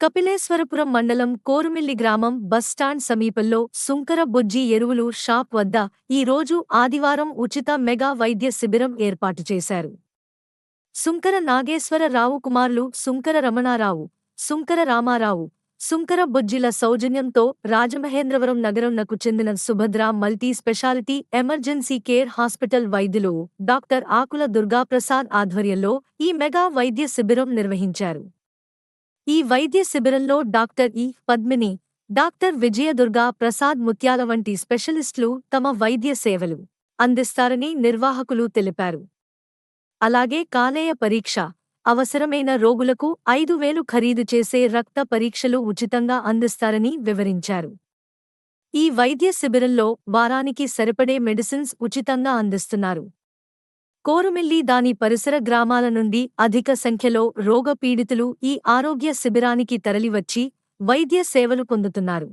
కపిలేశ్వరపురం మండలం కోరుమిల్లి గ్రామం బస్టాండ్ సమీపంలో సుంకర బుజ్జి ఎరువులు షాప్ వద్ద ఈ రోజు ఆదివారం ఉచిత మెగా వైద్య శిబిరం ఏర్పాటు చేశారు. సుంకర నాగేశ్వరరావు కుమారులు సుంకర రమణారావు, సుంకర రామారావు, సుంకర బుజ్జిల సౌజన్యంతో రాజమహేంద్రవరం నగరంనకు చెందిన Subhadra multi speciality emergency care hospital వైద్యులు డాక్టర్ ఆకుల దుర్గాప్రసాద్ ఆధ్వర్యంలో ఈ మెగా వైద్య శిబిరం నిర్వహించారు. ఈ వైద్య శిబిరంలో డాక్టర్ పద్మిని, డాక్టర్ విజయదుర్గా ప్రసాద్ ముత్యాల వంటి స్పెషలిస్టులు తమ వైద్య సేవలు అందిస్తారని నిర్వాహకులు తెలిపారు. అలాగే కాలేయ పరీక్ష, అవసరమైన రోగులకు 5,000 ఖరీదు చేసే రక్త పరీక్షలు ఉచితంగా అందిస్తారని వివరించారు. ఈ వైద్య శిబిరంలో వారానికి సరిపడే మెడిసిన్స్ ఉచితంగా అందిస్తున్నారు. కోరుమిల్లి దాని పరిసర గ్రామాల నుండి అధిక సంఖ్యలో రోగపీడితులు ఈ ఆరోగ్య శిబిరానికి తరలివచ్చి వైద్య సేవలు పొందుతున్నారు.